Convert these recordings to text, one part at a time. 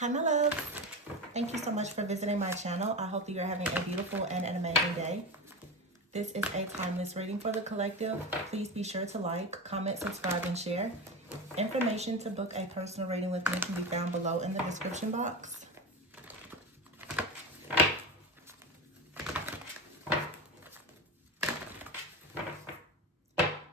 Hi, my love. Thank you so much for visiting my channel. I hope that you're having a beautiful and an amazing day. This is a timeless reading for the collective. Please be sure to like, comment, subscribe, and share. Information to book a personal reading with me can be found below in the description box.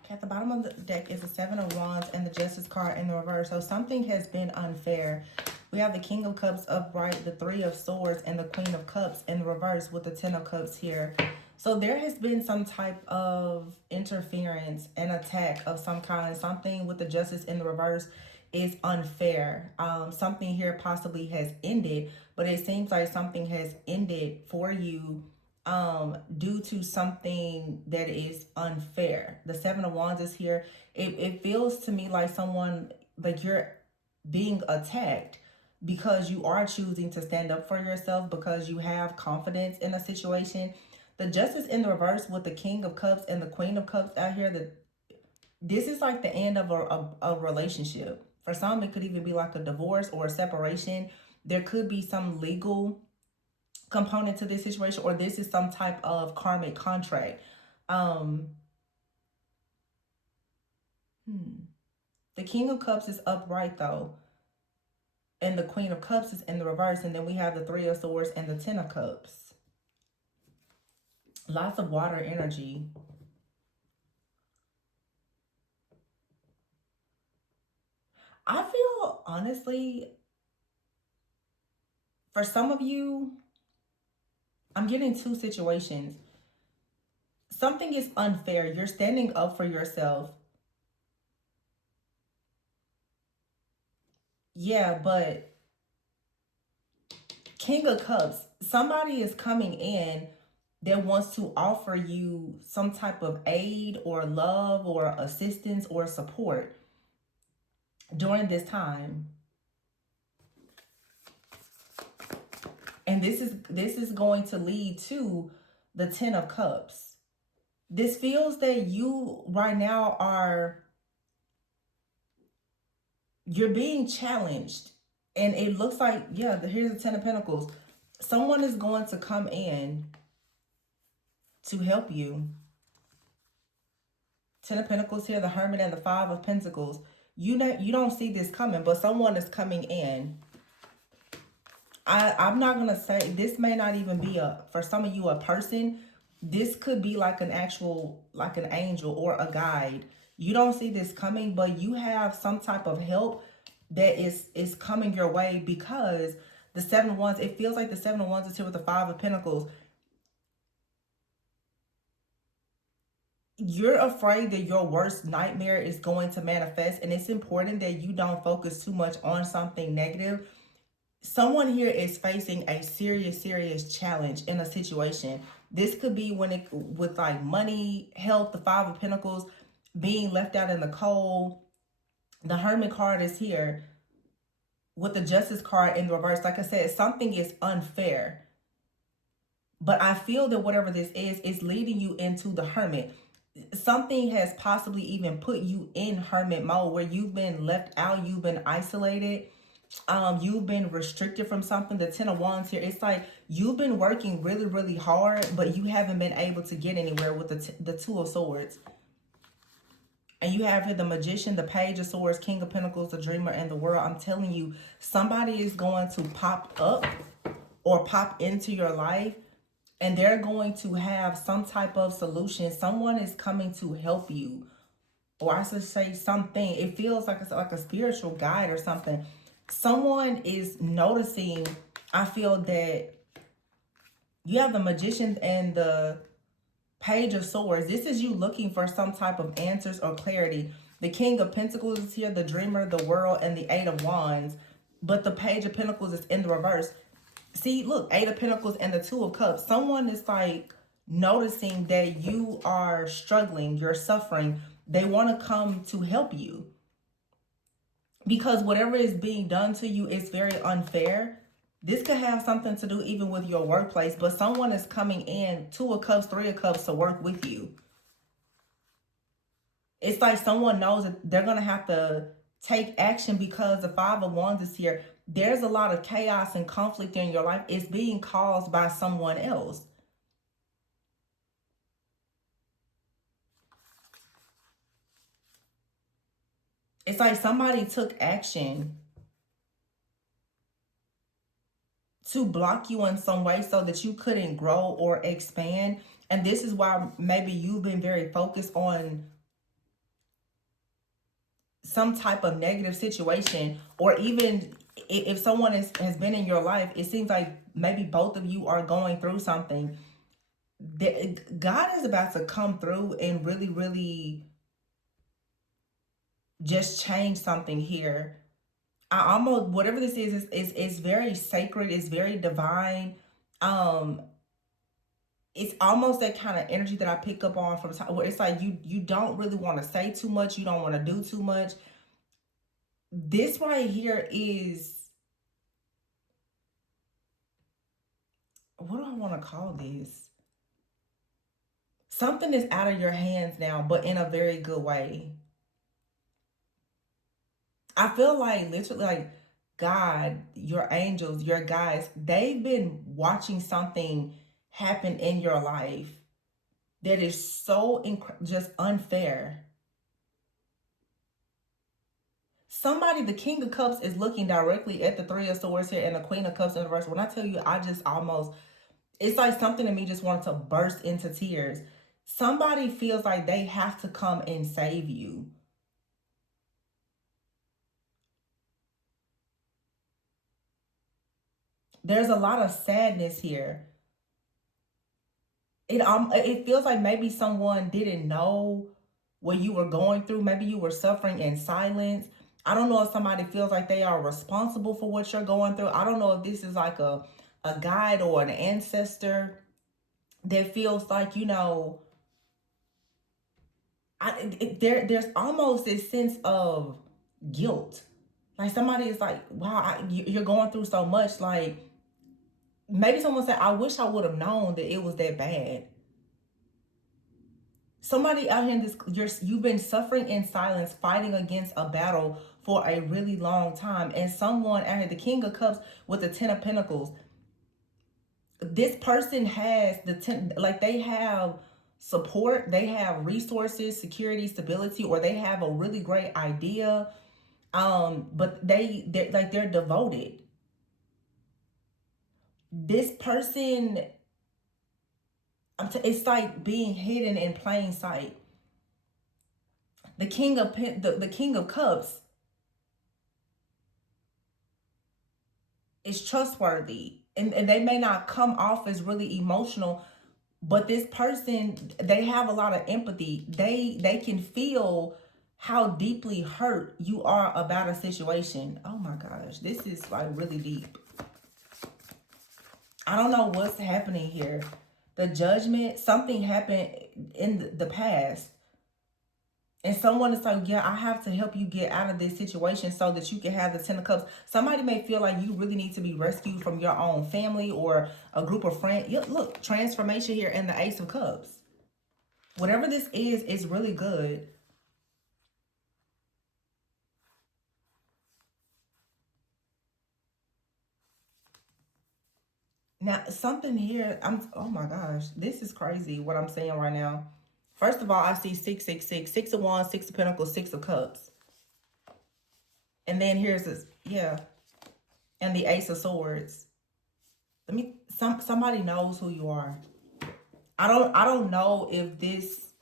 At the bottom of the deck is the Seven of Wands and the Justice card in the reverse. So something has been unfair. We have the King of Cups upright, the Three of Swords, and the Queen of Cups in the reverse with the Ten of Cups here. So there has been some type of interference and attack of some kind. Something with the Justice in the reverse is unfair. Something here possibly has ended, but it seems like something has ended for you due to something that is unfair. The Seven of Wands is here. It feels to me like someone, like you're being attacked because you are choosing to stand up for yourself, because you have confidence in a situation. The Justice in the reverse with the King of Cups and the Queen of Cups out here, that this is like the end of a relationship. For some, it could even be like a divorce or a separation. There could be some legal component to this situation, or this is some type of karmic contract. The King of Cups is upright though, and the Queen of Cups is in the reverse, and then we have the Three of Swords and the Ten of Cups. Lots of water energy. I feel, honestly, for some of you, I'm getting two situations. Something is unfair. You're standing up for yourself. Yeah, but King of Cups, somebody is coming in that wants to offer you some type of aid or love or assistance or support during this time. And this is going to lead to the Ten of Cups. This feels that you right now you're being challenged. And it looks like, yeah, here's the Ten of Pentacles. Someone is going to come in to help you. Ten of Pentacles here, the Hermit and the Five of Pentacles. You don't see this coming, but someone is coming in. I'm not going to say, this may not even be for some of you, a person. This could be like an actual, like an angel or a guide. You don't see this coming, but you have some type of help that is coming your way, because the Seven of Wands, it feels like the Seven of Wands is here with the Five of Pentacles. You're afraid that your worst nightmare is going to manifest, and it's important that you don't focus too much on something negative. Someone here is facing a serious challenge in a situation. This could be with like money, health, the Five of Pentacles, being left out in the cold. The Hermit card is here with the Justice card in the reverse. Like I said, something is unfair. But I feel that whatever this is leading you into the Hermit. Something has possibly even put you in Hermit mode, where you've been left out, you've been isolated. You've been restricted from something. The Ten of Wands here, it's like you've been working really hard, but you haven't been able to get anywhere with the Two of Swords. And you have here the Magician, the Page of Swords, King of Pentacles, the Dreamer, and the World. I'm telling you, somebody is going to pop up or pop into your life, and they're going to have some type of solution. Someone is coming to help you, or I should say something. It feels like it's like a spiritual guide or something. Someone is noticing. I feel that you have the Magician and the Page of Swords. This is you looking for some type of answers or clarity. The King of Pentacles is here, the Dreamer, the World, and the Eight of Wands. But the Page of Pentacles is in the reverse. See, look, Eight of Pentacles and the Two of Cups. Someone is like noticing that you are struggling, you're suffering. They want to come to help you, because whatever is being done to you is very unfair. This could have something to do even with your workplace, but someone is coming in, Two of Cups, Three of Cups, to work with you. It's like someone knows that they're going to have to take action, because the Five of Wands is here. there's a lot of chaos and conflict in your life. It's being caused by someone else. It's like somebody took action to block you in some way so that you couldn't grow or expand. And this is why maybe you've been very focused on some type of negative situation, or even if someone has been in your life, it seems like maybe both of you are going through something. God is about to come through and really, really just change something here. I almost, whatever this is very sacred, it's very divine. Um, it's almost that kind of energy that I pick up on from time where it's like you don't really want to say too much, you don't want to do too much. This right here is, what do I want to call this? Something is out of your hands now, but in a very good way. I feel like literally like God, your angels, your guides, they've been watching something happen in your life that is so just unfair. Somebody, the King of Cups is looking directly at the Three of Swords here and the Queen of Cups in reverse. When I tell you, I just almost, it's like something in me just wanted to burst into tears. Somebody feels like they have to come and save you. There's a lot of sadness here. It feels like maybe someone didn't know what you were going through. Maybe you were suffering in silence. I don't know if somebody feels like they are responsible for what you're going through. I don't know if this is like a guide or an ancestor that feels like, there's almost this sense of guilt. Like somebody is like, wow, you're going through so much. Like maybe someone said, I wish I would have known that it was that bad. Somebody out here in this, you've been suffering in silence, fighting against a battle for a really long time. And someone out here, the King of Cups with the Ten of Pentacles, this person has like they have support, they have resources, security, stability, or they have a really great idea. But they're devoted. This person, it's like being hidden in plain sight. The King of Cups is trustworthy, and they may not come off as really emotional, but this person, they have a lot of empathy. They can feel how deeply hurt you are about a situation. Oh my gosh, this is like really deep. I don't know what's happening here. The Judgment, something happened in the past. And someone is like, yeah, I have to help you get out of this situation so that you can have the Ten of Cups. Somebody may feel like you really need to be rescued from your own family or a group of friends. Look, transformation here in the Ace of Cups. Whatever this is really good. Now, something here, oh my gosh, this is crazy what I'm saying right now. First of all, I see 666, Six of Wands, Six of Pentacles, Six of Cups. And then here's this, yeah, and the Ace of Swords. Somebody knows who you are. I don't know if this,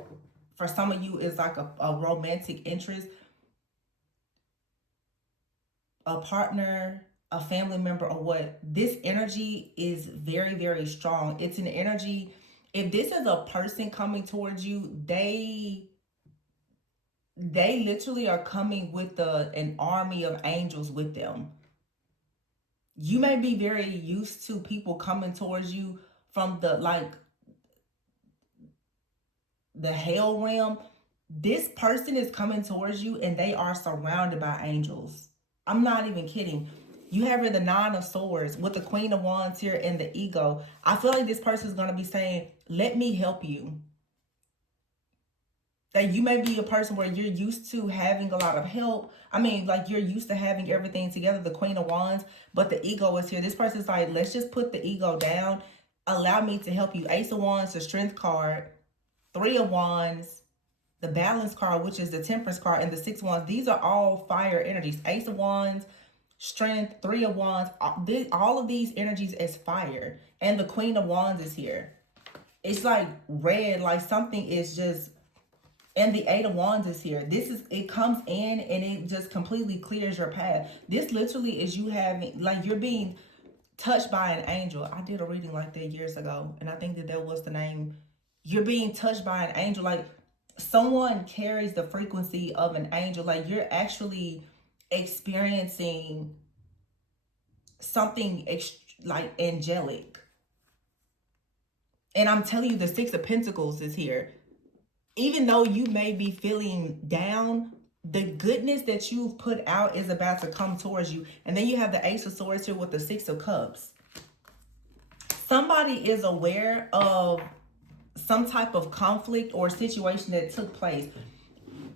for some of you, is like a romantic interest, a partner, a family member, or what. This energy is very, very strong. It's an energy, if this is a person coming towards you, they literally are coming with an army of angels with them. You may be very used to people coming towards you from the hell realm. This person is coming towards you and they are surrounded by angels. I'm not even kidding. You have here the Nine of Swords with the Queen of Wands here and the Ego. I feel like this person is going to be saying, let me help you. Like you may be a person where you're used to having a lot of help. I mean, like you're used to having everything together, the Queen of Wands, but the ego is here. This person's like, let's just put the ego down. Allow me to help you. Ace of Wands, the Strength card, Three of Wands, the Balance card, which is the Temperance card, and the Six of Wands. These are all fire energies. Ace of Wands, Strength, Three of Wands. All of these energies is fire. And the Queen of Wands is here. It's like red, like something is just, and the Eight of Wands is here. It comes in and it just completely clears your path. This literally is you having, like you're being touched by an angel. I did a reading like that years ago, and I think that was the name. You're being touched by an angel. Like someone carries the frequency of an angel. Like you're actually experiencing something like angelic. And I'm telling you, the Six of Pentacles is here. Even though you may be feeling down, the goodness that you've put out is about to come towards you. And then you have the Ace of Swords here with the Six of Cups. Somebody is aware of some type of conflict or situation that took place.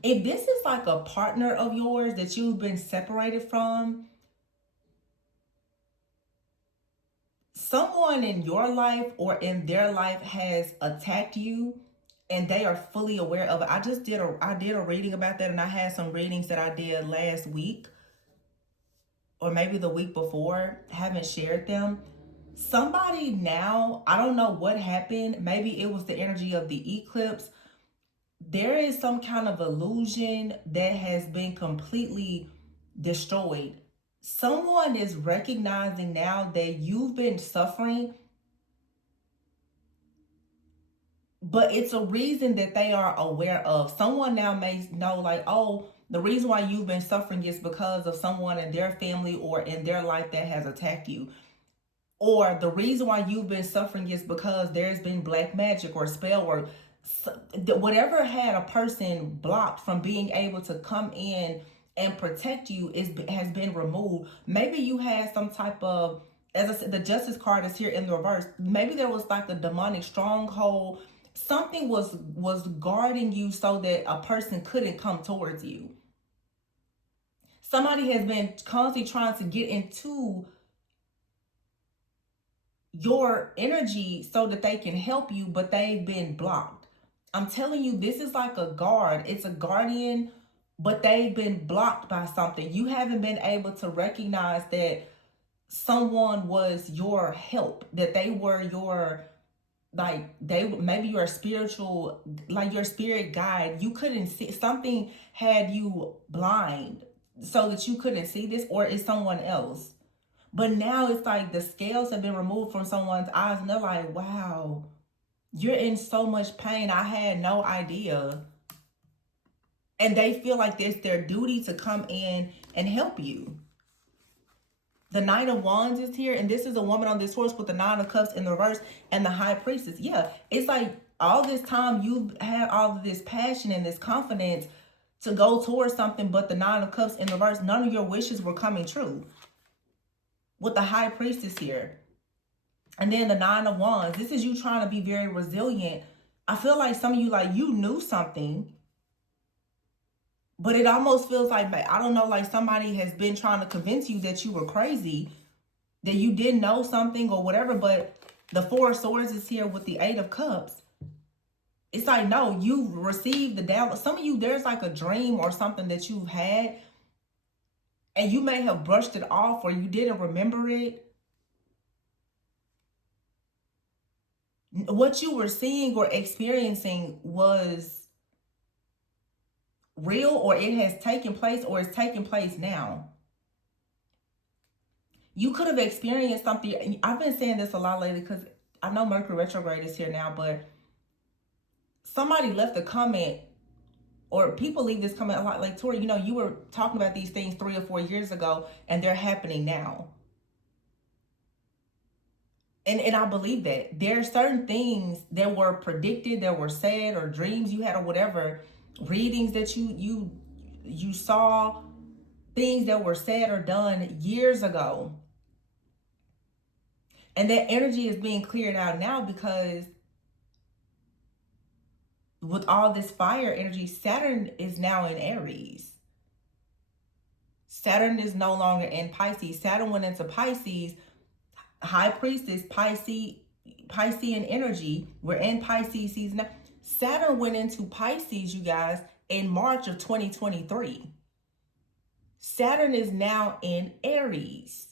If this is like a partner of yours that you've been separated from, someone in your life or in their life has attacked you, and they are fully aware of it. I did a reading about that, and I had some readings that I did last week or maybe the week before. Haven't shared them. Somebody now, I don't know what happened. Maybe it was the energy of the eclipse. There is some kind of illusion that has been completely destroyed. Someone is recognizing now that you've been suffering, but it's a reason that they are aware of. Someone now may know, like, oh, the reason why you've been suffering is because of someone in their family or in their life that has attacked you. Or the reason why you've been suffering is because there's been black magic or spell work. Whatever had a person blocked from being able to come in and protect you has been removed. Maybe you had some type of, as I said, the Justice card is here in the reverse. Maybe there was like a demonic stronghold. Something was guarding you so that a person couldn't come towards you. Somebody has been constantly trying to get into your energy so that they can help you, but they've been blocked. I'm telling you, this is like a guard. It's a guardian, but they've been blocked by something. You haven't been able to recognize that someone was your help, that they were your, like, they maybe your spiritual, like your spirit guide. You couldn't see, something had you blind so that you couldn't see this, or it's someone else. But now it's like the scales have been removed from someone's eyes, and they're like, wow, you're in so much pain. I had no idea. And they feel like it's their duty to come in and help you. The Nine of Wands is here, and this is a woman on this horse with the Nine of Cups in the reverse and the High Priestess. Yeah, it's like all this time you've had all of this passion and this confidence to go towards something, but the Nine of Cups in reverse, none of your wishes were coming true. With the High Priestess here. And then the Nine of Wands. This is you trying to be very resilient. I feel like some of you, like, you knew something, but it almost feels like, I don't know, like somebody has been trying to convince you that you were crazy, that you didn't know something or whatever. But the Four of Swords is here with the Eight of Cups. It's like, no, you've received the download. Some of you, there's like a dream or something that you've had, and you may have brushed it off or you didn't remember it. What you were seeing or experiencing was real, or it has taken place, or it's taking place now. You could have experienced something. I've been saying this a lot lately because I know Mercury retrograde is here now, but somebody left a comment, or people leave this comment a lot, like, Tori, you know, you were talking about these things 3 or 4 years ago and they're happening now. And I believe that there are certain things that were predicted, that were said, or dreams you had, or whatever, readings that you saw, things that were said or done years ago. And that energy is being cleared out now because with all this fire energy, Saturn is now in Aries. Saturn is no longer in Pisces. Saturn went into Pisces. High Priestess, Piscean energy. We're in Pisces season now. Saturn went into Pisces, you guys, in March of 2023. Saturn is now in Aries.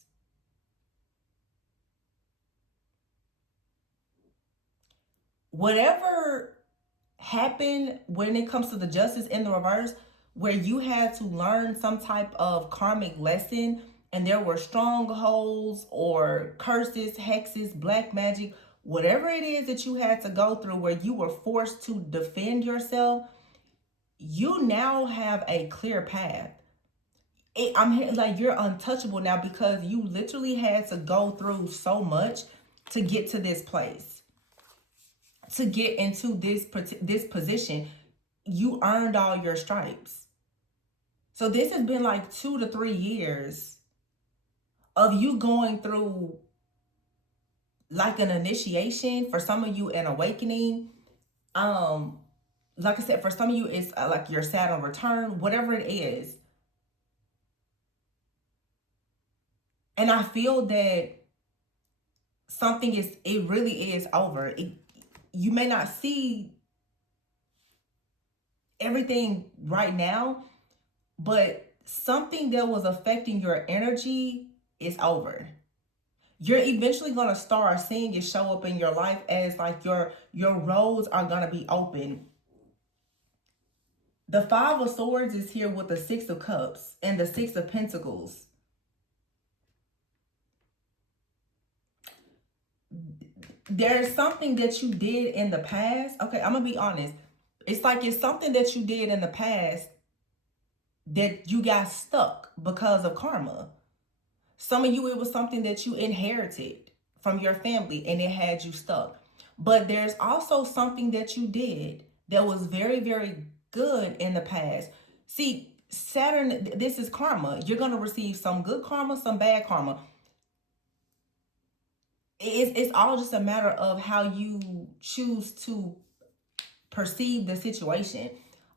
Whatever happened when it comes to the justice in the reverse, where you had to learn some type of karmic lesson and there were strongholds or curses, hexes, black magic, whatever it is that you had to go through where you were forced to defend yourself, you now have a clear path. I'm like, you're untouchable now because you literally had to go through so much to get to this place, to get into this position. You earned all your stripes. So this has been like 2 to 3 years of you going through like an initiation. For some of you, an awakening. Like I said, for some of you, it's like your Saturn return, whatever it is. And I feel that it really is over. You may not see everything right now, but something that was affecting your energy is over. You're eventually going to start seeing it show up in your life as like your roads are going to be open. The Five of Swords is here with the Six of Cups and the Six of Pentacles. There's something that you did in the past. Okay, I'm going to be honest. It's like it's something that you did in the past that you got stuck because of karma. Some of you, it was something that you inherited from your family and it had you stuck. But there's also something that you did that was very, very good in the past. See, Saturn, this is karma. You're going to receive some good karma, some bad karma. It's all just a matter of how you choose to perceive the situation.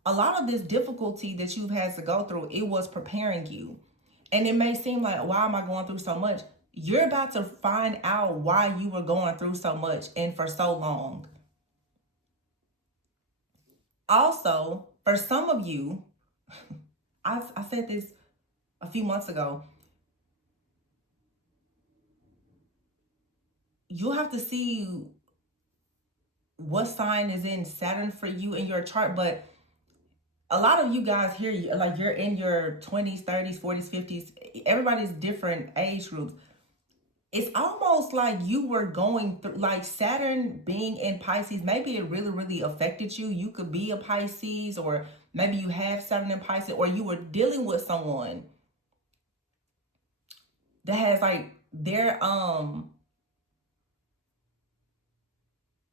A lot of this difficulty that you've had to go through, it was preparing you. And it may seem like, why am I going through so much? You're about to find out why you were going through so much and for so long. Also, for some of you, I said this a few months ago, you'll have to see what sign is in Saturn for you in your chart. But a lot of you guys here, like you're in your 20s, 30s, 40s, 50s. Everybody's different age groups. It's almost like you were going through, like Saturn being in Pisces, maybe it really, really affected you. You could be a Pisces, or maybe you have Saturn in Pisces, or you were dealing with someone that has like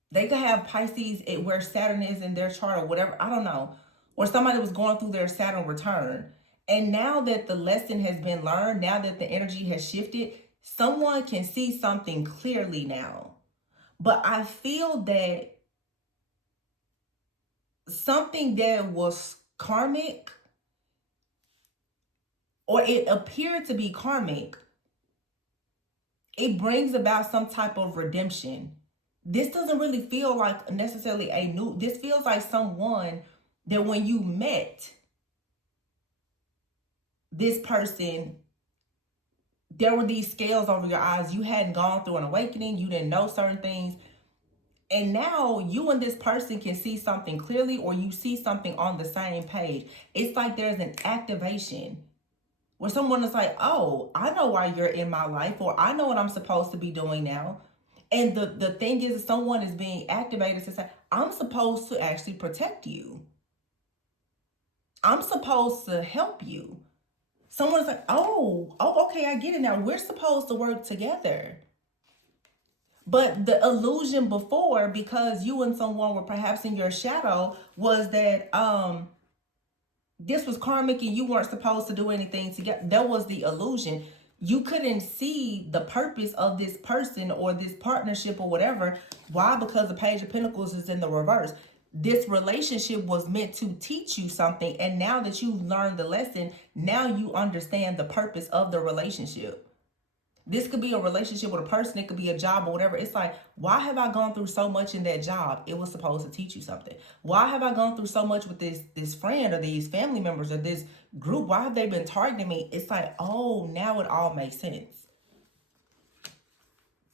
they could have Pisces where Saturn is in their chart or whatever. I don't know. Or somebody was going through their Saturn return. And now that the lesson has been learned, now that the energy has shifted, someone can see something clearly now. But I feel that something that was karmic, or it appeared to be karmic, it brings about some type of redemption. This doesn't really feel like necessarily this feels like someone that when you met this person, there were these scales over your eyes. You hadn't gone through an awakening. You didn't know certain things. And now you and this person can see something clearly, or you see something on the same page. It's like there's an activation where someone is like, oh, I know why you're in my life, or I know what I'm supposed to be doing now. And the thing is, someone is being activated to say, I'm supposed to actually protect you. I'm supposed to help you. Someone's like, oh, okay, I get it now. We're supposed to work together. But the illusion before, because you and someone were perhaps in your shadow, was that this was karmic and you weren't supposed to do anything together. That was the illusion. You couldn't see the purpose of this person or this partnership or whatever. Why? Because the Page of Pentacles is in the reverse. This relationship was meant to teach you something, and now that you've learned the lesson, now you understand the purpose of the relationship. This could be a relationship with a person, it could be a job or whatever. It's like, why have I gone through so much in that job? It was supposed to teach you something. Why have I gone through so much with this friend or these family members or this group? Why have they been targeting me? It's like, oh, now it all makes sense.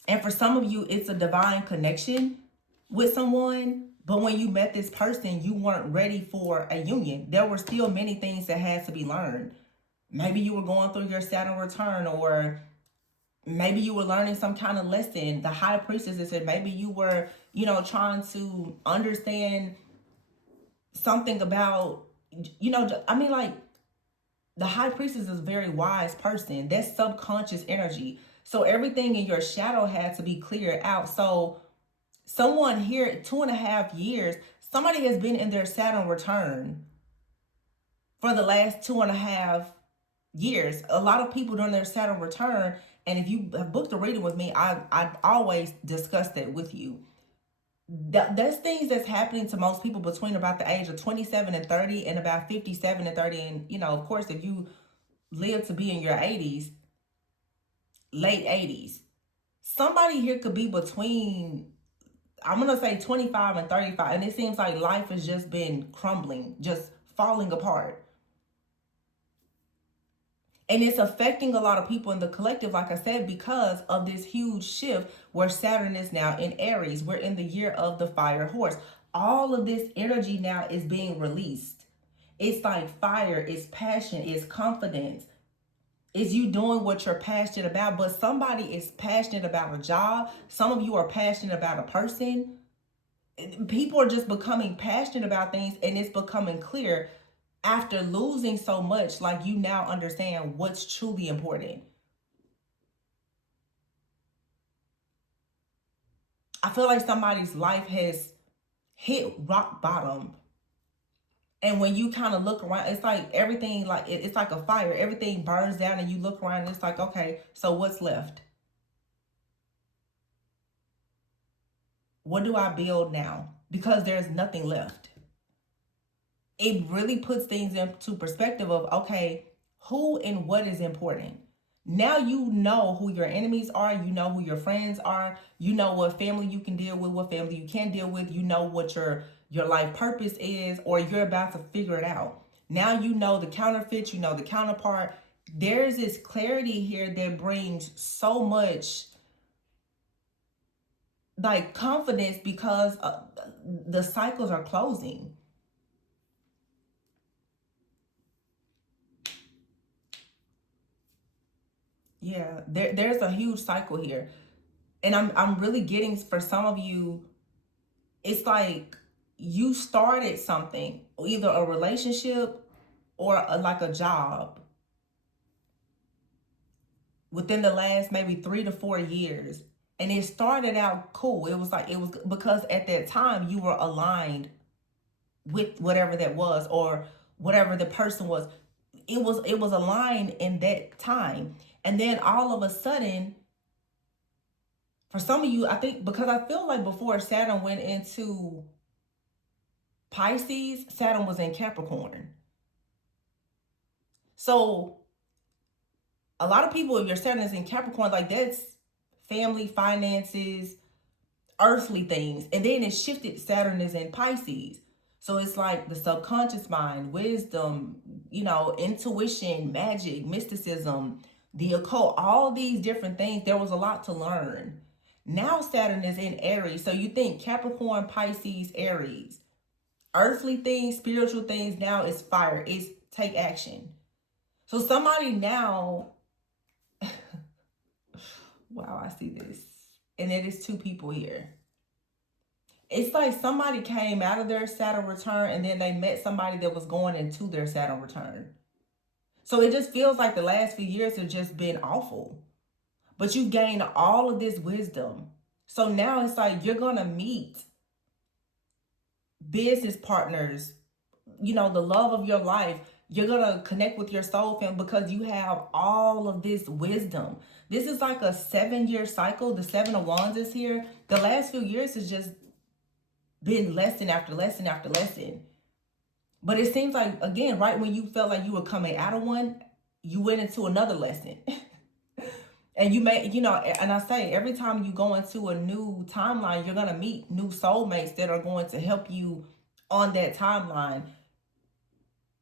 And for some of you, it's a divine connection with someone. But when you met this person, you weren't ready for a union. There were still many things that had to be learned. Maybe you were going through your Saturn return, or maybe you were learning some kind of lesson. The high priestess said maybe you were, trying to understand something about, like the high priestess is a very wise person. That's subconscious energy. So everything in your shadow had to be cleared out. So someone here, 2.5 years, somebody has been in their Saturn return for the last 2.5 years. A lot of people during their Saturn return, and if you have booked a reading with me, I always discuss that with you. There's things that's happening to most people between about the age of 27 and 30 and about 57 and 30. And, of course, if you live to be in your 80s, late 80s, somebody here could be between, I'm going to say 25 and 35. And it seems like life has just been crumbling, just falling apart. And it's affecting a lot of people in the collective, like I said, because of this huge shift where Saturn is now in Aries. We're in the year of the fire horse. All of this energy now is being released. It's like fire, it's passion, it's confidence. It's you doing what you're passionate about. But somebody is passionate about a job. Some of you are passionate about a person. People are just becoming passionate about things, and it's becoming clear after losing so much, like you now understand what's truly important. I feel like somebody's life has hit rock bottom. And when you kind of look around, it's like everything, like it's like a fire. Everything burns down and you look around and it's like, okay, so what's left? What do I build now? Because there's nothing left. It really puts things into perspective of, okay, who and what is important. Now you know who your enemies are. You know who your friends are. You know what family you can deal with, what family you can't deal with. You know what your life purpose is, or you're about to figure it out. Now you know the counterfeit, you know the counterpart. There's this clarity here that brings so much like confidence because the cycles are closing. Yeah, there's a huge cycle here. And I'm really getting, for some of you, it's like you started something, either a relationship or like a job, within the last maybe 3 to 4 years. And it started out cool. It was because at that time you were aligned with whatever that was, or whatever the person was. It was aligned in that time. And then all of a sudden, for some of you, I think, because I feel like before Saturn went into Pisces, Saturn was in Capricorn. So a lot of people, if your Saturn is in Capricorn, like that's family, finances, earthly things. And then it shifted, Saturn is in Pisces. So it's like the subconscious mind, wisdom, intuition, magic, mysticism, the occult, all these different things. There was a lot to learn. Now Saturn is in Aries. So you think Capricorn, Pisces, Aries. Earthly things, spiritual things, now is fire. It's take action. So somebody now, wow, I see this. And it is 2 people here. It's like somebody came out of their Saturn return and then they met somebody that was going into their Saturn return. So it just feels like the last few years have just been awful. But you've gained all of this wisdom. So now it's like you're going to meet business partners, the love of your life. You're going to connect with your soul family because you have all of this wisdom. This is like a 7-year cycle. The 7 of Wands is here. The last few years has just been lesson after lesson after lesson. But it seems like, again, right when you felt like you were coming out of one, you went into another lesson. And you may, and I say, every time you go into a new timeline, you're going to meet new soulmates that are going to help you on that timeline.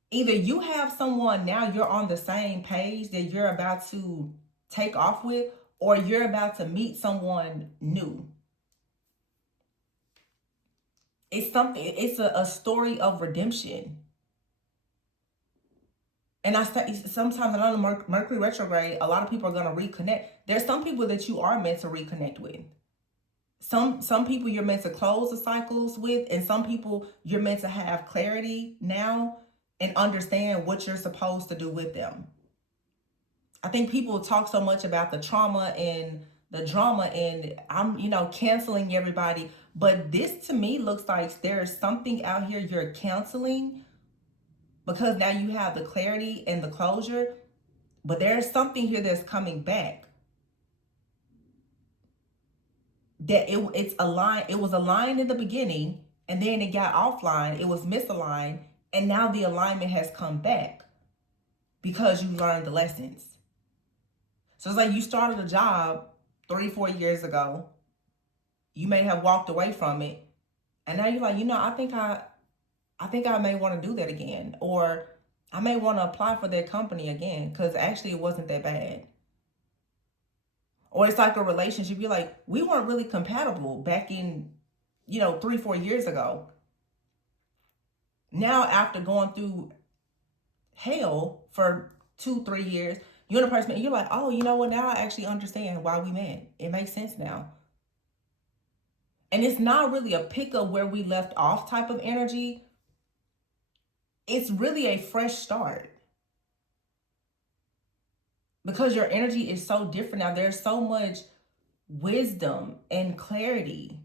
Either you have someone now you're on the same page that you're about to take off with, or you're about to meet someone new. It's a story of redemption. And I say, sometimes I know Mercury retrograde, a lot of people are going to reconnect. There's some people that you are meant to reconnect with. Some people you're meant to close the cycles with, and some people you're meant to have clarity now and understand what you're supposed to do with them. I think people talk so much about the trauma and the drama, and I'm, canceling everybody. But this to me looks like there's something out here you're canceling because now you have the clarity and the closure. But there's something here that's coming back. That it's aligned. It was aligned in the beginning, and then it got offline. It was misaligned, and now the alignment has come back because you learned the lessons. So it's like you started a job 3-4 years ago. You may have walked away from it, and now you're like, I think I may want to do that again, or I may want to apply for that company again because actually it wasn't that bad. Or it's like a relationship. You're like, we weren't really compatible back in, 3-4 years ago. Now, after going through hell for 2-3 years, you're in a person, you're like, oh, you know what? Now I actually understand why we met. It makes sense now. And it's not really a pick up where we left off type of energy. It's really a fresh start. Because your energy is so different now. There's so much wisdom and clarity.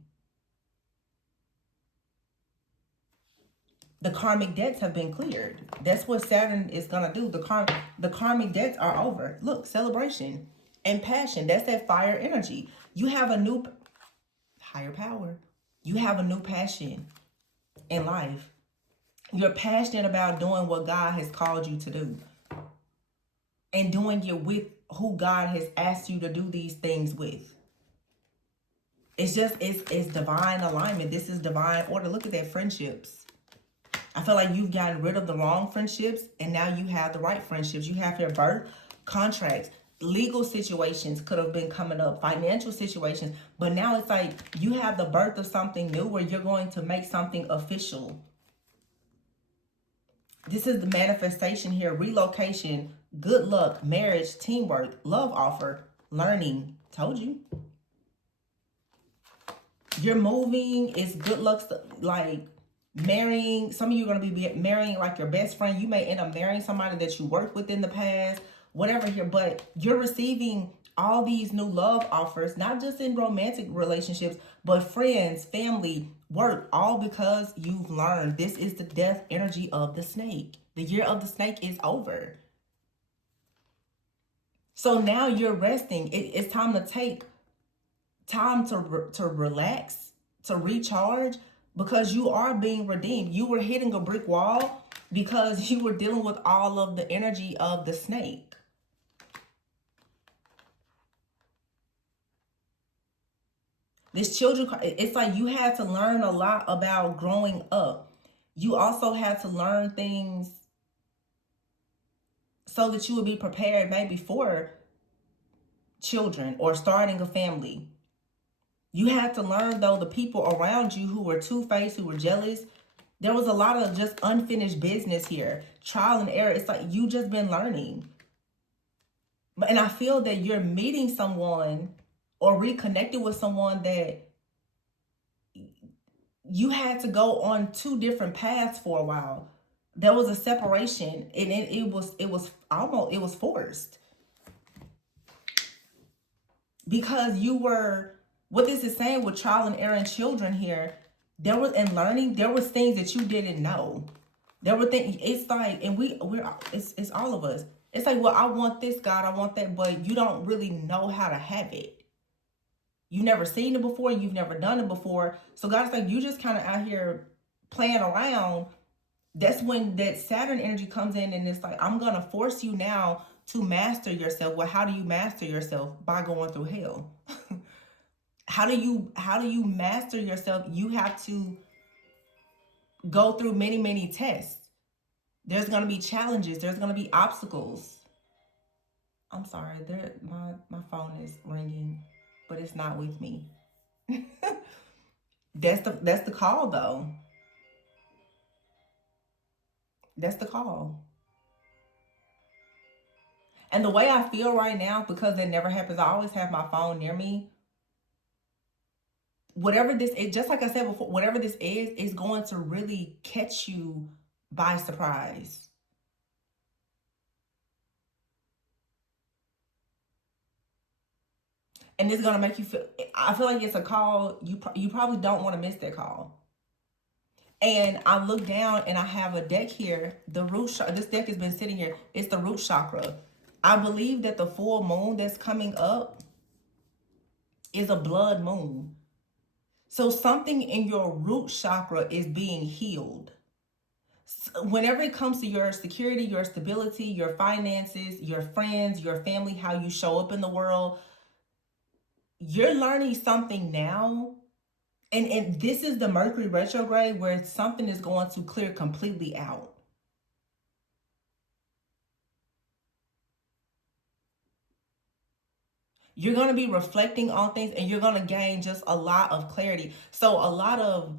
The karmic debts have been cleared. That's what Saturn is going to do. The karmic debts are over. Look, celebration and passion. That's that fire energy. You have a new higher power. You have a new passion in life. You're passionate about doing what God has called you to do. And doing it with who God has asked you to do these things with. It's divine alignment. This is divine order. Look at that, friendships. I feel like you've gotten rid of the wrong friendships, and now you have the right friendships. You have your birth, contracts, legal situations could have been coming up, financial situations. But now it's like you have the birth of something new where you're going to make something official. This is the manifestation here, relocation, good luck, marriage, teamwork, love offer, learning. Told you. You're moving. It's good luck, like marrying. Some of you are going to be marrying like your best friend. You may end up marrying somebody that you worked with in the past, whatever here. But you're receiving all these new love offers, not just in romantic relationships, but friends, family, work, all because you've learned. This is the death energy of the snake. The year of the snake is over. So now you're resting. It's time to take time to relax, to recharge, because you are being redeemed. You were hitting a brick wall because you were dealing with all of the energy of the snake. This children, it's like you had to learn a lot about growing up. You also had to learn things so that you would be prepared maybe for children or starting a family. You had to learn, though, the people around you who were two-faced, who were jealous. There was a lot of just unfinished business here. Trial and error. It's like you just been learning. And I feel that you're meeting someone or reconnecting with someone that you had to go on two different paths for a while. There was a separation, and it was forced. Because you were, what this is saying with trial and error and children here, there was, in learning, there was things that you didn't know. There were things, it's like, and it's all of us. It's like, well, I want this, God, I want that, but you don't really know how to have it. You've never seen it before. You've never done it before. So God's like, you just kind of out here playing around. That's when that Saturn energy comes in, and it's like, I'm going to force you now to master yourself. Well, how do you master yourself? By going through hell. How do you master yourself? You have to go through many, many tests. There's going to be challenges. There's going to be obstacles. I'm sorry, my phone is ringing, but it's not with me. That's the call though. That's the call. And the way I feel right now, because it never happens, I always have my phone near me. Whatever this is, just like I said before, whatever this is going to really catch you by surprise. And it's gonna make you feel. I feel like it's a call you probably don't want to miss that call. And I look down and I have a deck here. The root. This deck has been sitting here. It's the root chakra. I believe that the full moon that's coming up is a blood moon. So something in your root chakra is being healed. Whenever it comes to your security, your stability, your finances, your friends, your family, how you show up in the world, you're learning something now. And this is the Mercury retrograde where something is going to clear completely out. You're going to be reflecting on things, and you're going to gain just a lot of clarity. So a lot of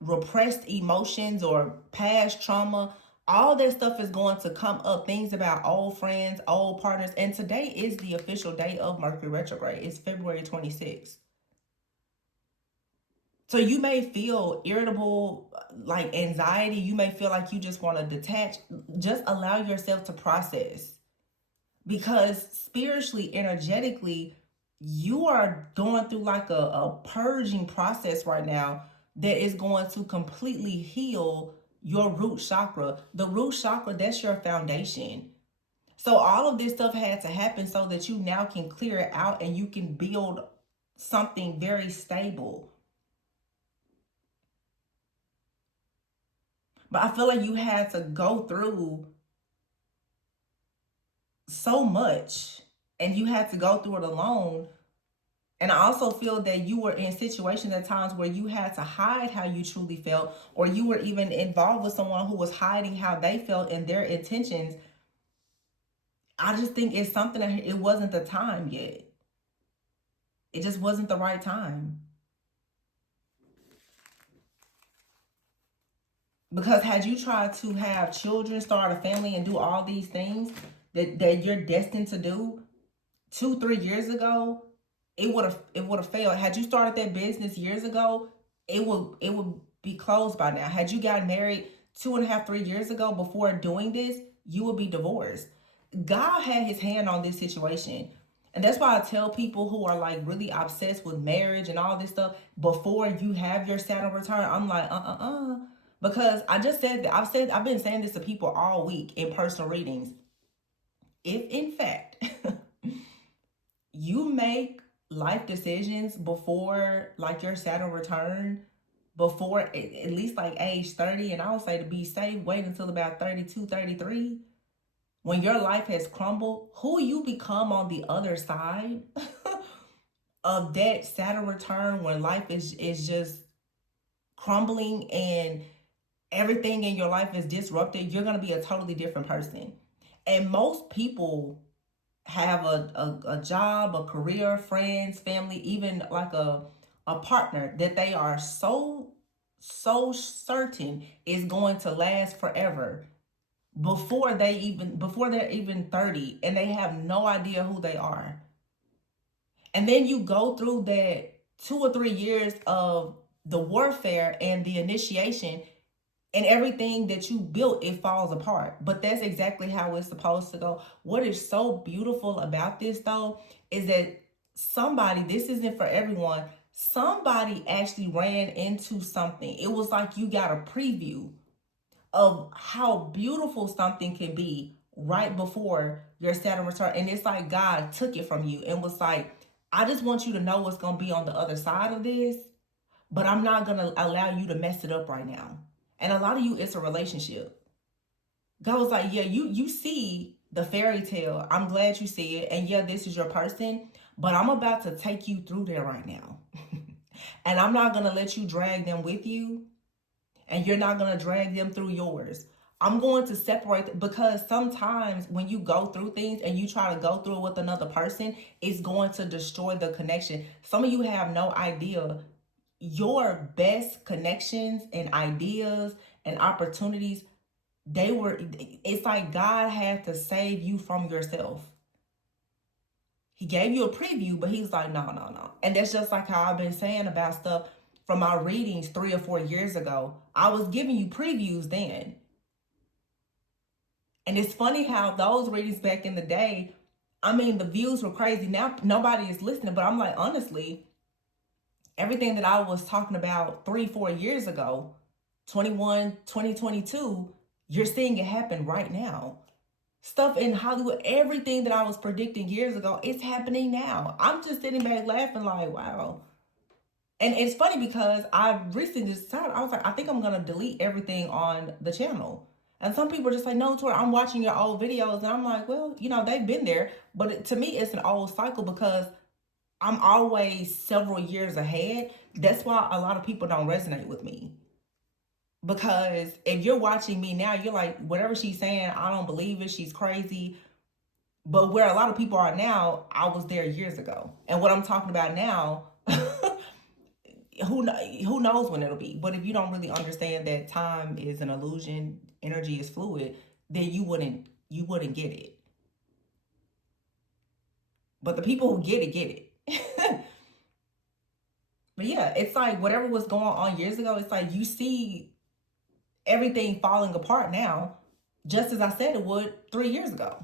repressed emotions or past trauma, all that stuff is going to come up. Things about old friends, old partners. And today is the official day of Mercury retrograde. It's February 26th. So you may feel irritable, like anxiety. You may feel like you just want to detach. Just allow yourself to process. Because spiritually, energetically, you are going through like a purging process right now that is going to completely heal your root chakra. The root chakra, that's your foundation. So all of this stuff had to happen so that you now can clear it out and you can build something very stable. But I feel like you had to go through so much, and you had to go through it alone. And I also feel that you were in situations at times where you had to hide how you truly felt, or you were even involved with someone who was hiding how they felt and their intentions. I just think it's something that it wasn't the time yet. It just wasn't the right time. Because had you tried to have children, start a family, and do all these things that you're destined to do 2-3 years ago, it would have failed. Had you started that business years ago, it would be closed by now. Had you gotten married 2.5-3 years ago before doing this, you would be divorced. God had his hand on this situation. And that's why I tell people who are like really obsessed with marriage and all this stuff, before you have your Saturn return, I'm like, because I just said that I've been saying this to people all week in personal readings. If in fact you make life decisions before like your Saturn return, before at least like age 30, and I would say to be safe, wait until about 32, 33, when your life has crumbled, who you become on the other side of that Saturn return, when life is just crumbling and everything in your life is disrupted, you're going to be a totally different person. And most people have a job, a career, friends, family, even like a partner that they are so certain is going to last forever, before they're even 30, and they have no idea who they are. And then you go through that 2 or 3 years of the warfare and the initiation, and everything that you built, it falls apart. But that's exactly how it's supposed to go. What is so beautiful about this though is that somebody, this isn't for everyone, somebody actually ran into something. It was like you got a preview of how beautiful something can be right before your Saturn return. And it's like God took it from you and was like, I just want you to know what's going to be on the other side of this, but I'm not going to allow you to mess it up right now. And a lot of you, it's a relationship. God was like, yeah, you see the fairy tale. I'm glad you see it. And yeah, this is your person, but I'm about to take you through there right now. And I'm not going to let you drag them with you. And you're not going to drag them through yours. I'm going to separate, because sometimes when you go through things and you try to go through it with another person, it's going to destroy the connection. Some of you have no idea. Your best connections and ideas and opportunities, it's like God had to save you from yourself. He gave you a preview, but he's like, no, no, no. And that's just like how I've been saying about stuff from my readings 3 or 4 years ago. I was giving you previews then. And it's funny how those readings back in the day, I mean, the views were crazy. Now nobody is listening, but I'm like, honestly, everything that I was talking about 3-4 years ago, 2022, you're seeing it happen right now. Stuff in Hollywood, everything that I was predicting years ago, it's happening now. I'm just sitting back laughing like, wow. And it's funny because I recently decided, I was like, I think I'm going to delete everything on the channel. And some people are just like, no, Tori, I'm watching your old videos. And I'm like, well, they've been there. But to me, it's an old cycle because I'm always several years ahead. That's why a lot of people don't resonate with me. Because if you're watching me now, you're like, whatever she's saying, I don't believe it. She's crazy. But where a lot of people are now, I was there years ago. And what I'm talking about now, who knows when it'll be. But if you don't really understand that time is an illusion, energy is fluid, then you wouldn't get it. But the people who get it. But yeah, it's like whatever was going on years ago, it's like you see everything falling apart now, just as I said it would 3 years ago.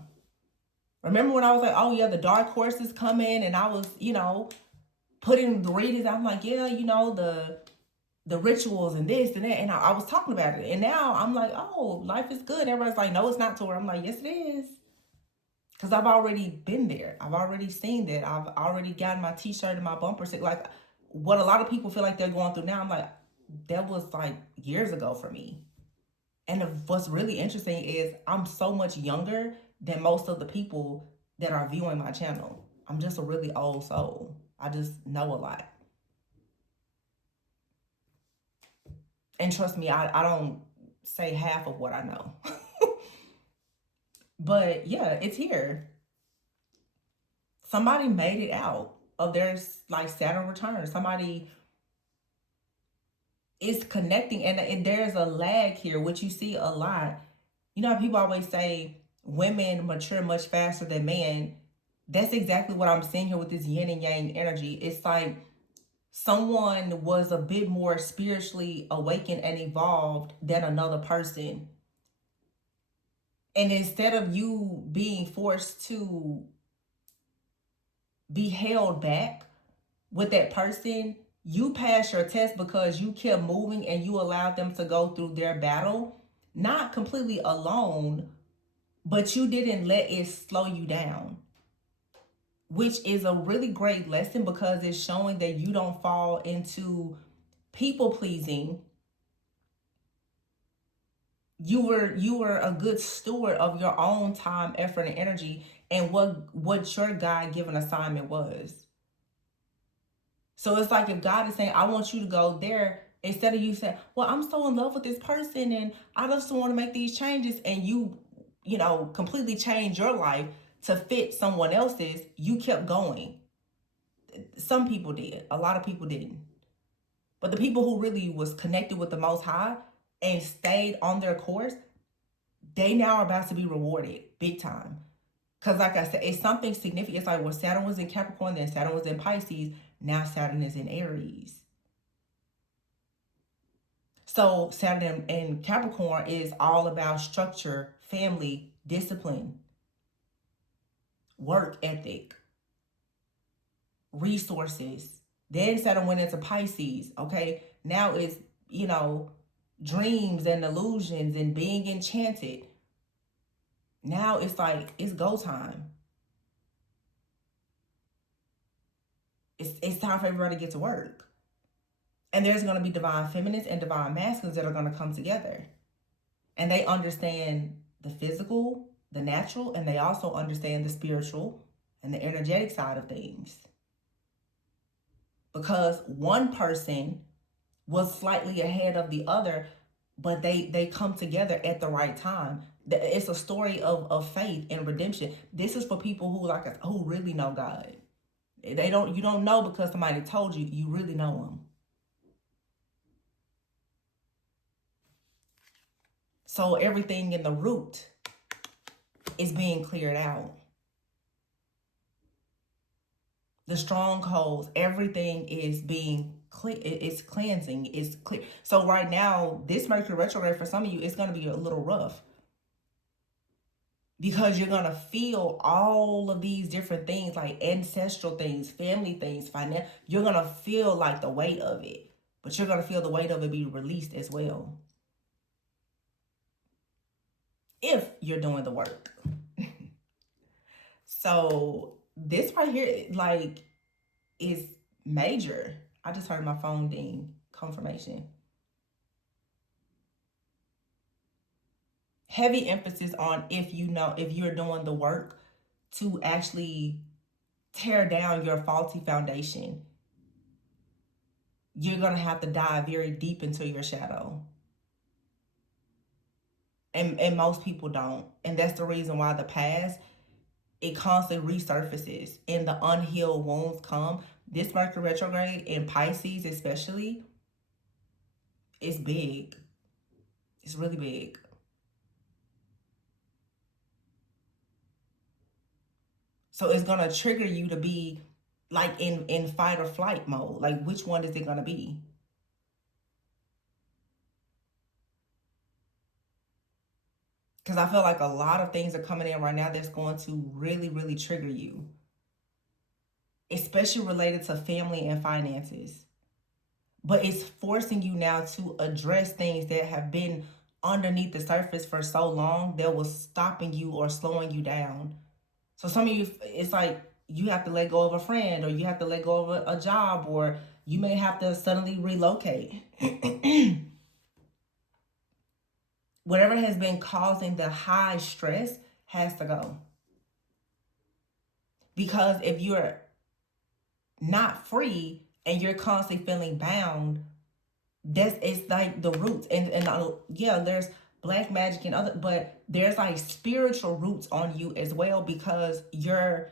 Remember when I was like, oh yeah, the dark horse is coming, and I was, putting the readings, I'm like, yeah, the rituals and this and that, and I was talking about it. And now I'm like, oh, life is good. Everybody's like, no, it's not, Tori. I'm like, yes, it is. Because I've already been there. I've already seen that. I've already gotten my t-shirt and my bumper sticker. Like, what a lot of people feel like they're going through now, I'm like, that was like years ago for me. And what's really interesting is I'm so much younger than most of the people that are viewing my channel. I'm just a really old soul. I just know a lot. And trust me, I don't say half of what I know. But yeah, it's here. Somebody made it out of their like Saturn return. Somebody is connecting, and there's a lag here, which you see a lot. You know how people always say women mature much faster than men. That's exactly what I'm seeing here with this yin and yang energy. It's like someone was a bit more spiritually awakened and evolved than another person. And instead of you being forced to be held back with that person, you passed your test because you kept moving and you allowed them to go through their battle, not completely alone, but you didn't let it slow you down, which is a really great lesson because it's showing that you don't fall into people pleasing. You were a good steward of your own time, effort, and energy, and what your God-given assignment was. So it's like if God is saying, I want you to go there, instead of you saying, well, I'm so in love with this person and I just want to make these changes, and you completely change your life to fit someone else's, you kept going. Some people did. A lot of people didn't. But the people who really was connected with the Most High and stayed on their course, they now are about to be rewarded big time. Because like I said, it's something significant. It's like when Saturn was in Capricorn, then Saturn was in Pisces, now Saturn is in Aries. So Saturn in Capricorn is all about structure, family, discipline, work ethic, resources. Then Saturn went into Pisces. Okay, now it's, dreams and illusions and being enchanted. Now it's like, it's go time. It's time for everybody to get to work. And there's going to be divine feminines and divine masculines that are going to come together. And they understand the physical, the natural, and they also understand the spiritual and the energetic side of things. Because one person was slightly ahead of the other, but they come together at the right time. It's a story of faith and redemption. This is for people who really know God. You don't know because somebody told you. You really know Him. So everything in the root is being cleared out. The strongholds, everything is being clear. It's cleansing. It's clear. So right now, this Mercury retrograde for some of you, it's going to be a little rough. Because you're going to feel all of these different things, like ancestral things, family things, finance. You're going to feel like the weight of it. But you're going to feel the weight of it be released as well. If you're doing the work. So this right here, like, is major. I just heard my phone ding. Confirmation. Heavy emphasis on if you're doing the work to actually tear down your faulty foundation. You're going to have to dive very deep into your shadow. And most people don't. And that's the reason why the past, it constantly resurfaces and the unhealed wounds come. This Mercury retrograde in Pisces especially is big. It's really big. So it's going to trigger you to be like in fight or flight mode. Like, which one is it going to be? Because I feel like a lot of things are coming in right now that's going to really, really trigger you. Especially related to family and finances. But it's forcing you now to address things that have been underneath the surface for so long that was stopping you or slowing you down. So some of you, it's like you have to let go of a friend, or you have to let go of a job, or you may have to suddenly relocate. Whatever has been causing the high stress has to go. Because if you're not free and you're constantly feeling bound, it's like the roots. And yeah, there's black magic and other, but there's like spiritual roots on you as well, because you're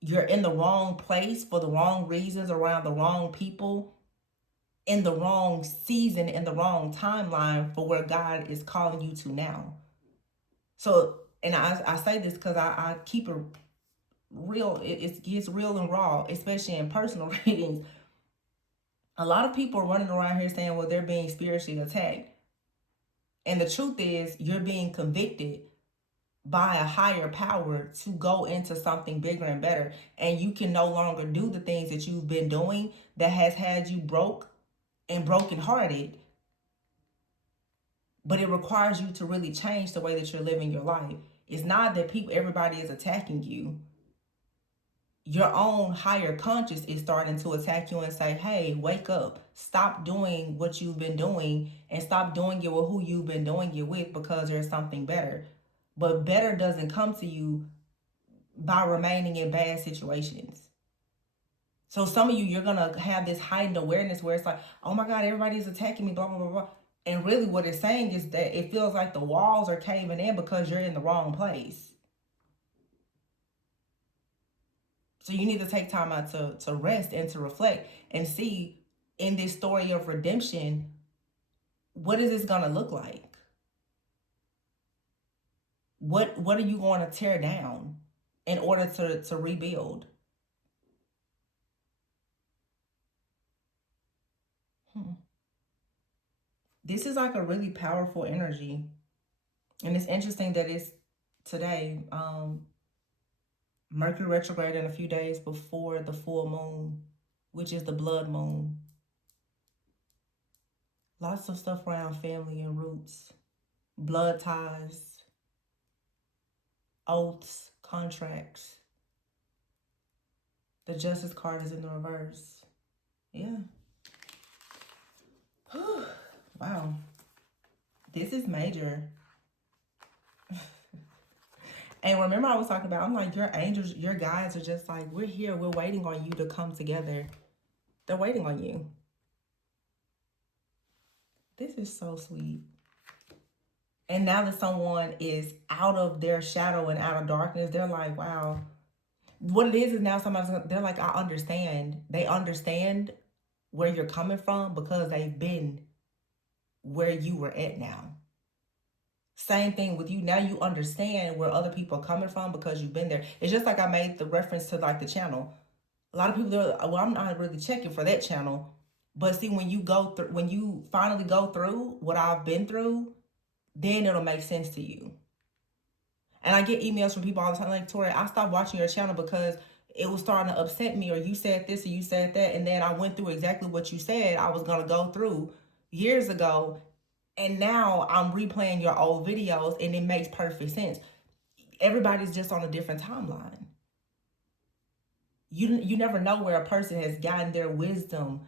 in the wrong place for the wrong reasons, around the wrong people, in the wrong season, in the wrong timeline for where God is calling you to now. So, and I say this because I keep it real. It gets real and raw, especially in personal readings. A lot of people are running around here saying, well, they're being spiritually attacked. And the truth is, you're being convicted by a higher power to go into something bigger and better. And you can no longer do the things that you've been doing that has had you broke and brokenhearted. But it requires you to really change the way that you're living your life. It's not that everybody is attacking you. Your own higher conscious is starting to attack you and say, hey, wake up. Stop doing what you've been doing, and stop doing it with who you've been doing it with, because there's something better. But better doesn't come to you by remaining in bad situations. So some of you're going to have this heightened awareness where it's like, oh my God, everybody's attacking me, blah, blah, blah, blah. And really what it's saying is that it feels like the walls are caving in because you're in the wrong place. So you need to take time out to rest and to reflect and see, in this story of redemption, what is this going to look like? What are you going to tear down in order to rebuild? This is like a really powerful energy. And it's interesting that it's today, Mercury retrograde in a few days before the full moon, which is the blood moon. Lots of stuff around family and roots, blood ties, oaths, contracts. The Justice card is in the reverse. Yeah. Wow. This is major. And remember I was talking about, I'm like, your angels, your guides are just like, we're here. We're waiting on you to come together. They're waiting on you. This is so sweet. And now that someone is out of their shadow and out of darkness, they're like, wow. What it is now they're like, I understand. They understand where you're coming from because they've been where you were at now. Same thing with you. Now you understand where other people are coming from because you've been there. It's just like I made the reference to like the channel. A lot of people are, well, I'm not really checking for that channel. But see, when you finally go through what I've been through, then it'll make sense to you. And I get emails from people all the time like, Tori, I stopped watching your channel because it was starting to upset me, or you said this or you said that. And then I went through exactly what you said I was going to go through years ago. And now I'm replaying your old videos and it makes perfect sense. Everybody's just on a different timeline. You never know where a person has gotten their wisdom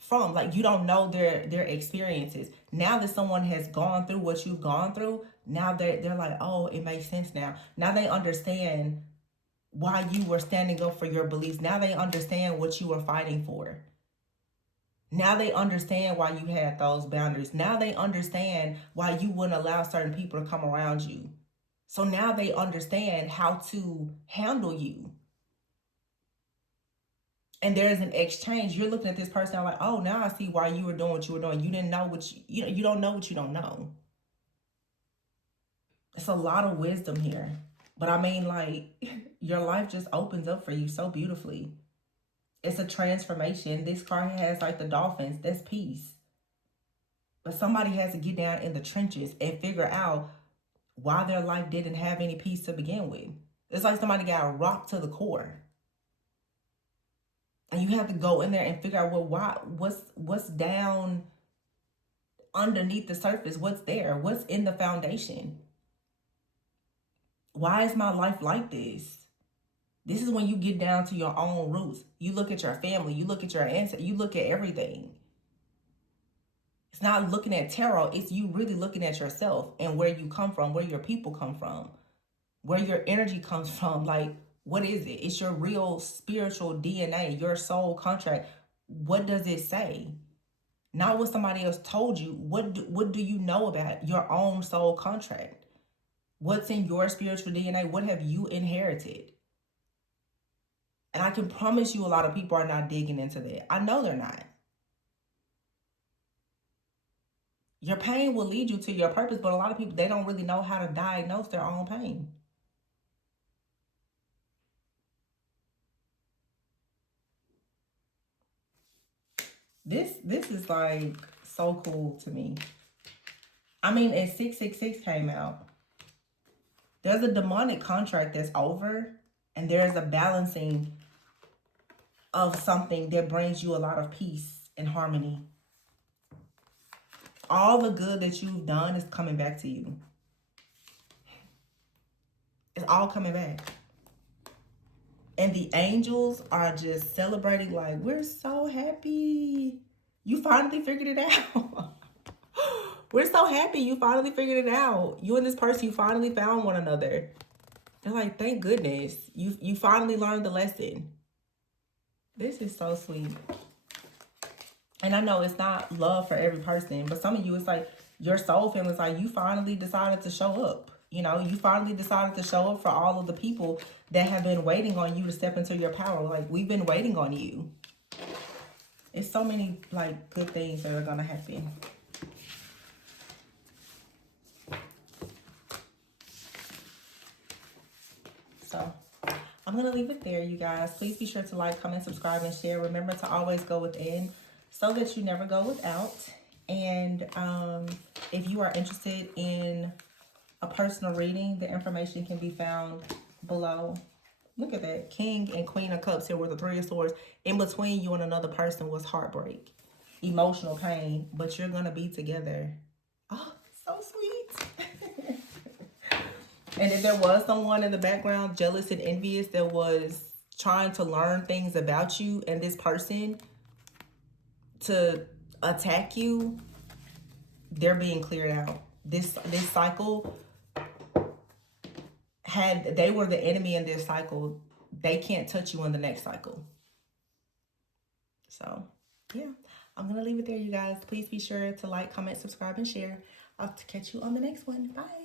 from. Like, you don't know their experiences. Now that someone has gone through what you've gone through, now they're like, oh, it makes sense now. Now they understand why you were standing up for your beliefs. Now they understand what you were fighting for. Now they understand why you had those boundaries. Now they understand why you wouldn't allow certain people to come around you. So now they understand how to handle you. And there's an exchange. You're looking at this person like, oh, now I see why you were doing what you were doing. You didn't know you don't know what you don't know. It's a lot of wisdom here. But I mean, like, your life just opens up for you so beautifully. It's a transformation. This card has like the dolphins. That's peace. But somebody has to get down in the trenches and figure out why their life didn't have any peace to begin with. It's like somebody got rocked to the core. And you have to go in there and figure out, well, what's down underneath the surface? What's there? What's in the foundation? Why is my life like this? This is when you get down to your own roots. You look at your family. You look at your ancestors. You look at everything. It's not looking at tarot. It's you really looking at yourself and where you come from, where your people come from, where your energy comes from. Like, what is it? It's your real spiritual DNA, your soul contract. What does it say? Not what somebody else told you. What do you know about your own soul contract? What's in your spiritual DNA? What have you inherited? And I can promise you a lot of people are not digging into that. I know they're not. Your pain will lead you to your purpose, but a lot of people, they don't really know how to diagnose their own pain. This is like so cool to me. I mean, as 666 came out, there's a demonic contract that's over, and there's a balancing of something that brings you a lot of peace and harmony. All the good that you've done is coming back to you. It's all coming back. And the angels are just celebrating like, we're so happy. You finally figured it out. We're so happy you finally figured it out. You and this person, you finally found one another. They're like, thank goodness. You finally learned the lesson. This is so sweet. And I know it's not love for every person, but some of you, it's like your soul family is like, you finally decided to show up. You know, you finally decided to show up for all of the people that have been waiting on you to step into your power. Like, we've been waiting on you. It's so many, like, good things that are going to happen. So, I'm going to leave it there, you guys. Please be sure to like, comment, subscribe, and share. Remember to always go within so that you never go without. And if you are interested in a personal reading, the information can be found below. Look at that. King and Queen of Cups here with the Three of Swords. In between you and another person was heartbreak, emotional pain, but you're going to be together. Oh, so sweet. And if there was someone in the background jealous and envious that was trying to learn things about you and this person to attack you, they're being cleared out. This cycle they were the enemy in this cycle. They can't touch you in the next cycle. So yeah, I'm gonna leave it there, you guys. Please be sure to like, comment, subscribe, and share. I'll catch you on the next one. Bye.